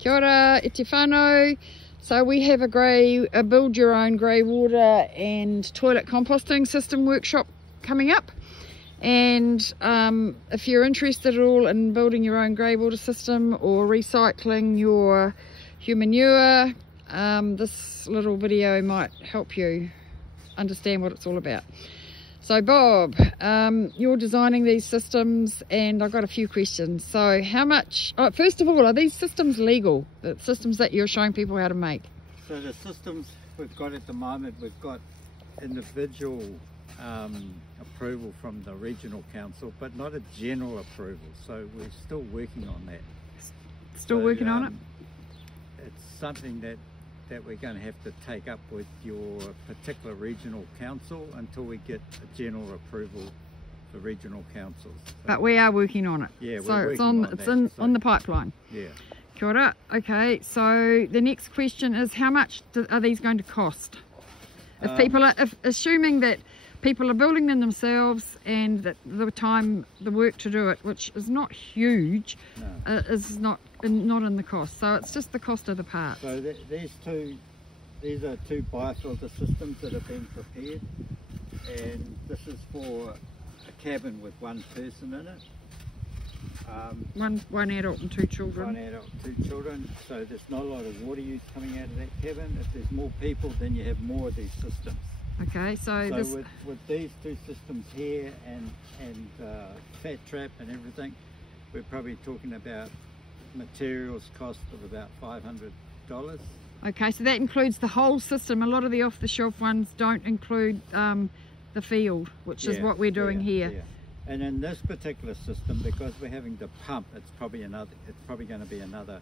Kia ora, e te whānau. So we have a build your own grey water and toilet composting system workshop coming up. And if you're interested at all in building your own grey water system or recycling your manure, this little video might help you understand what it's all about. So Bob, you're designing these systems and I've got a few questions. So how much, first of all, are these systems legal? The systems that you're showing people how to make? So the systems we've got at the moment, we've got individual approval from the regional council, but not a general approval. So we're still working on that. Still working on it? It's something that we're going to have to take up with your particular regional council until we get a general approval for regional councils. So, but we are working on it. Yeah, so it's on the pipeline. Yeah. Kia ora. Okay, so the next question is, how much are these going to cost? If people are, assuming that people are building them themselves and that the work to do it, which is not huge, no. Is not in the cost. So it's just the cost of the parts. So these are two biofilter systems that have been prepared, and this is for a cabin with one person in it. One adult and two children. One adult, two children. So there's not a lot of water use coming out of that cabin. If there's more people, then you have more of these systems. Okay, so this... with these two systems here and fat trap and everything, we're probably talking about materials cost of about $500. Okay, so that includes the whole system. A lot of the off-the-shelf ones don't include the field, which is what we're doing here. Yeah. And in this particular system, because we're having to pump, it's probably going to be another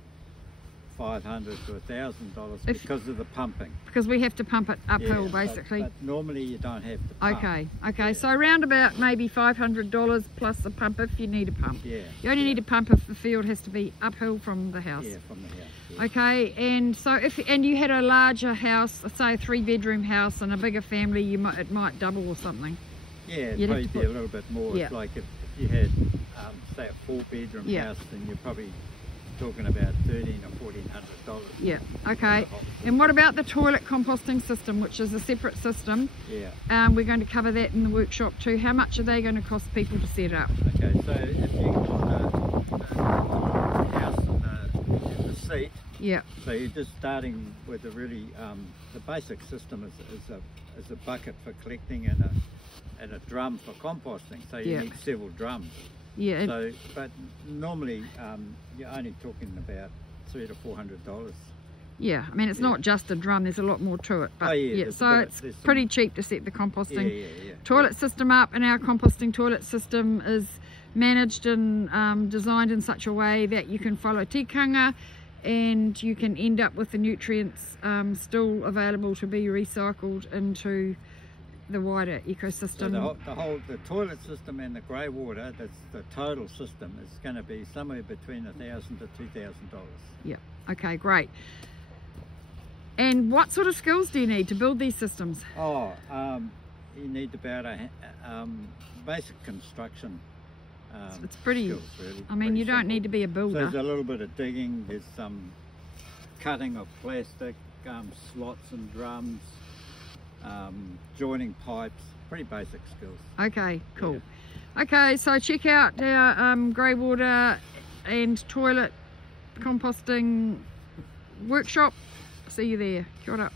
$500 to $1,000 because of the pumping. Because we have to pump it uphill, basically. But normally you don't have to pump. Okay, yeah. So around about maybe $500 plus a pump if you need a pump. Yeah. You only need a pump if the field has to be uphill from the house. Yeah, from the house. Yeah. Okay, and so if you had a larger house, say a 3-bedroom house and a bigger family, it might double or something. Yeah, it'd probably be a little bit more. Yeah. It's like if you had, say, a 4-bedroom house, then you're probably talking about $1,300 or $1,400. Yeah, okay. And what about the toilet composting system, which is a separate system? Yeah. We're going to cover that in the workshop too. How much are they going to cost people to set up? Okay, so if you got the house and the seat, yeah. So you're just starting with a really, the basic system is a bucket for collecting and a drum for composting. So you need several drums. Yeah. So, but normally you're only talking about $300 to $400. Yeah, I mean it's not just a drum. There's a lot more to it. But so it's pretty cheap to set the composting toilet system up, and our composting toilet system is managed and designed in such a way that you can follow tikanga, and you can end up with the nutrients still available to be recycled into the wider ecosystem. So the toilet system and the grey water, that's the total system, is going to be somewhere between $1,000 to $2,000. Yeah. Okay, great. And what sort of skills do you need to build these systems? Oh, you need about a basic construction. It's pretty. Skills, really. I mean, you don't need to be a builder. So there's a little bit of digging. There's some cutting of plastic, slots and drums. Joining pipes, pretty basic skills. Okay, cool. Yeah. Okay, so check out our grey water and toilet composting workshop. See you there. Kia ora.